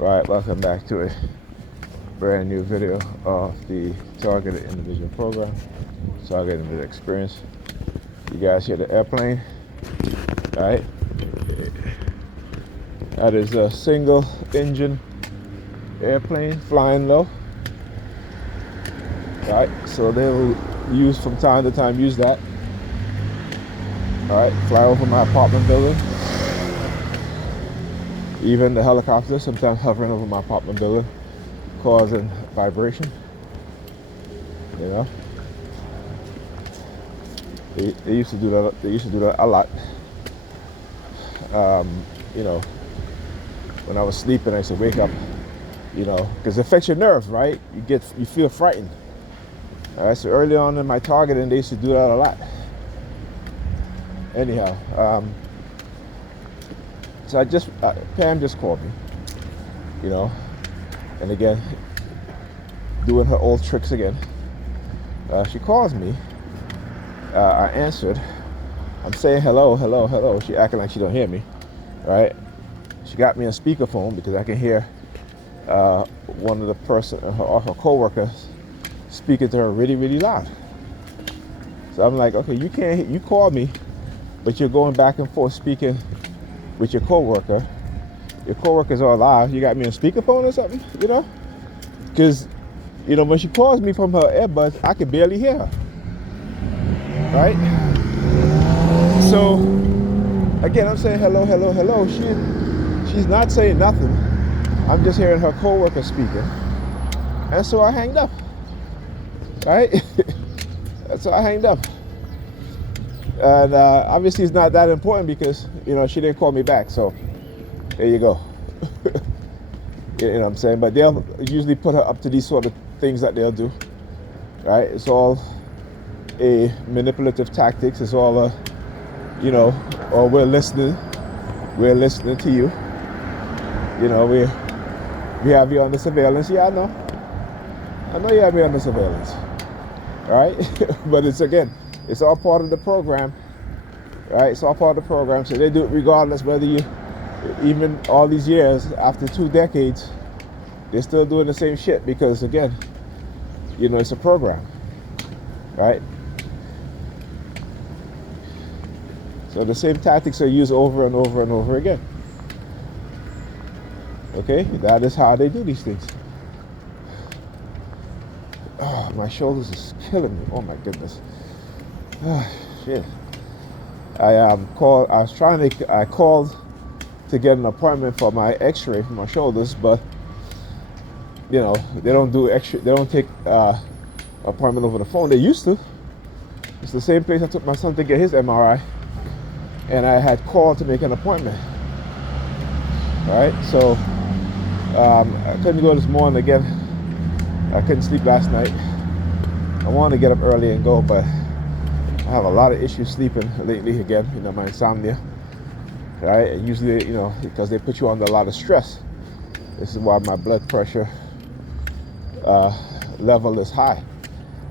Alright, welcome back to a brand new video of the Targeted Individual Program, Targeted Individual Experience. You guys hear the airplane? Alright. That is a single engine airplane flying low. Alright, so they will use from time to time, use that. Alright, fly over my apartment building. Even the helicopter sometimes hovering over my apartment building, causing vibration. You know, they used to do that. They used to do that a lot. You know, when I was sleeping, I used to wake up. You know, because it affects your nerves, right? You feel frightened. All right. So early on in my targeting, they used to do that a lot. Anyhow. So Pam just called me, you know, and again, doing her old tricks again. She calls me, I answered, I'm saying hello, hello, hello. She acting like she don't hear me, right? She got me on speakerphone because I can hear one of the person, her co-workers speaking to her really, really loud. So I'm like, okay, you called me, but you're going back and forth speaking with your coworker. Your coworker's all loud. You got me on speakerphone or something, you know? Because, you know, when she calls me from her earbuds, I can barely hear her. Right? So, again, I'm saying hello, hello, hello. She's not saying nothing. I'm just hearing her coworker speaking. And so I hanged up. Right? So I hanged up. And obviously it's not that important because, you know, she didn't call me back. So there you go. You know what I'm saying? But they'll usually put her up to these sort of things that they'll do. Right? It's all a manipulative tactics. It's all a, you know, or we're listening to you. You know, we have you under surveillance. Yeah, I know you have me under surveillance. Right? But it's all part of the program, right? It's all part of the program. So they do it regardless whether you, even all these years, after 2 decades, they're still doing the same shit because, again, you know, it's a program, right? So the same tactics are used over and over and over again. Okay? That is how they do these things. Oh, my shoulders is killing me. Oh, my goodness. Shit. I called to get an appointment for my x-ray for my shoulders, but you know, they don't take appointment over the phone. They used to. It's the same place I took my son to get his MRI, and I had called to make an appointment. Alright, so I couldn't go this morning again. I couldn't sleep last night. I wanted to get up early and go, but I have a lot of issues sleeping lately again, you know, my insomnia, right? And usually, you know, because they put you under a lot of stress. This is why my blood pressure level is high,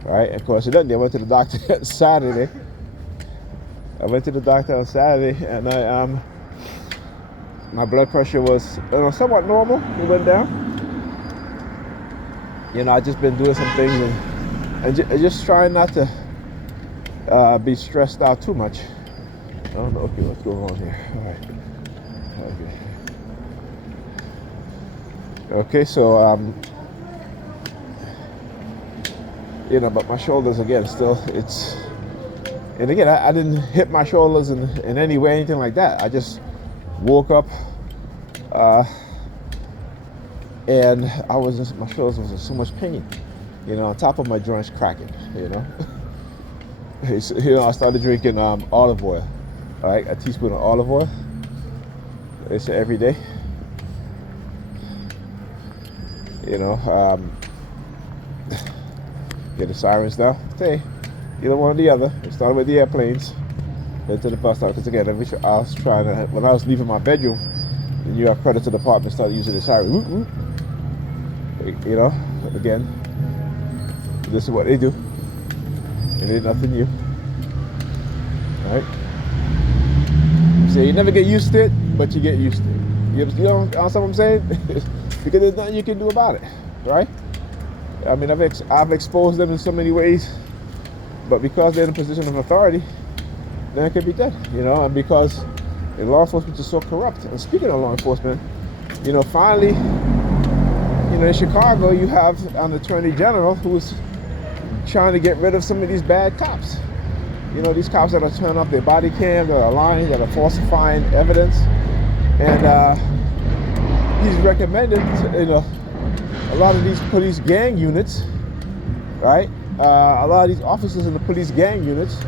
right? And of course, I went to the doctor on Saturday. I went to the doctor on Saturday, and my blood pressure was, you know, somewhat normal. It went down. You know, I just been doing some things and just trying not to be stressed out too much. I don't know. Okay, what's going on here? All right. Okay, so you know, but my shoulders again, still it's, and again, I didn't hit my shoulders in any way, anything like that. I just woke up, and my shoulders was in so much pain. You know, on top of my joints cracking. You know. You know, I started drinking olive oil, all right, a teaspoon of olive oil. It's every day. You know, get the sirens now. Hey, either one or the other. It started with the airplanes, then to the bus stop. Because again, I was trying to, when I was leaving my bedroom, the New York Predator Department started using the siren. Whoop, whoop. You know, again, this is what they do. It ain't nothing new. Right? So you never get used to it, but you get used to it. You know what I'm saying? because there's nothing you can do about it, right? I mean, I've exposed them in so many ways, but because they're in a position of authority, then it can be done, you know, and because the law enforcement is so corrupt. And speaking of law enforcement, you know, finally, you know, in Chicago, you have an attorney general who's trying to get rid of some of these bad cops. You know, these cops that are turning up their body cam, that are lying, that are falsifying evidence. And he's recommended, you know, a lot of these police gang units, right? A lot of these officers in the police gang units,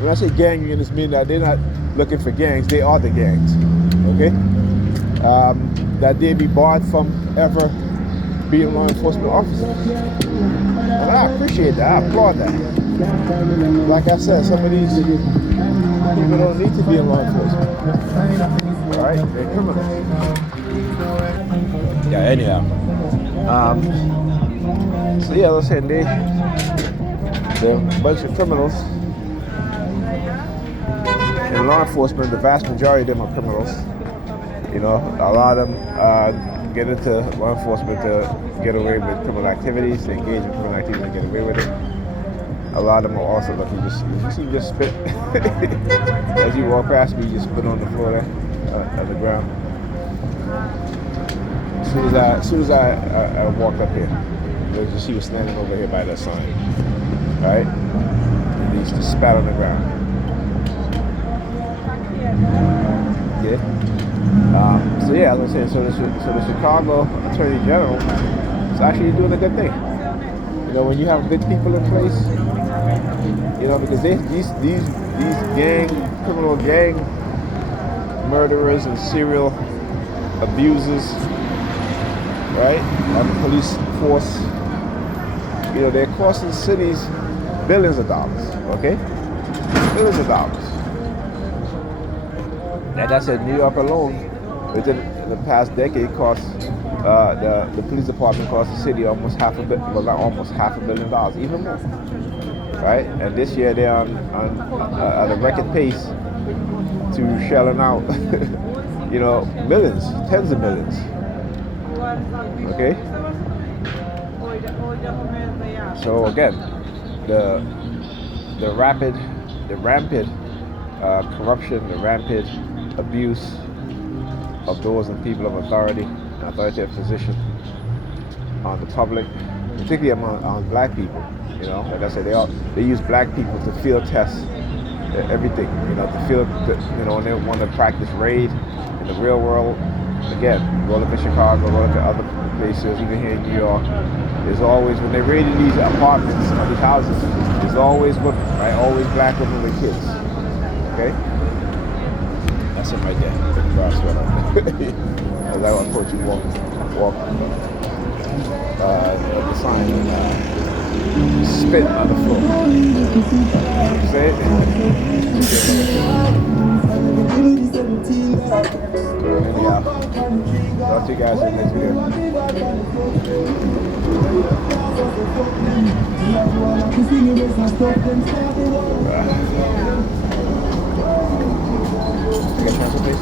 when I say gang units, mean that they're not looking for gangs, they are the gangs, okay? That they be barred from ever being law enforcement officers. And I appreciate that, I applaud that. Like I said, some of these people don't need to be in law enforcement, all right? They're criminals. Yeah, anyhow. So yeah, let's say they're a bunch of criminals. In law enforcement, the vast majority of them are criminals. You know, a lot of them get into law enforcement to get away with criminal activities, to engage in criminal activities and get away with it. A lot of them are also lucky. You see, just spit. As you walk past me, you just spit on the floor there, on the ground. As soon as I walked up here, she was standing over here by that sign, right? And he just spat on the ground. Yeah. So yeah, as I said, so the Chicago Attorney General is actually doing a good thing. You know, when you have good people in place, you know, because these criminal gang murderers and serial abusers, right, on the police force, you know, they're costing cities billions of dollars, okay? Billions of dollars. Like I said, New York alone, within the past decade, cost the police department cost the city almost $500 million, even more, right? And this year they're on at a record pace to shelling out, you know, millions, tens of millions. Okay. So again, the rampant corruption, the rampant abuse of those and people of authority, and authoritative position on the public, particularly on black people. You know, like I said, they use black people to field test everything. You know, you know, when they want to practice raid in the real world. Again, go look at Chicago, go look at other places, even here in New York. There's always, when they're raiding these apartments or these houses, there's always women, right? Always black women with kids. Okay? That's it right there. Grass sweater. As I approach you, walk at the sign and spit on the floor. Say it? Anyhow, talk to you guys in the next video. Can I transfer, please?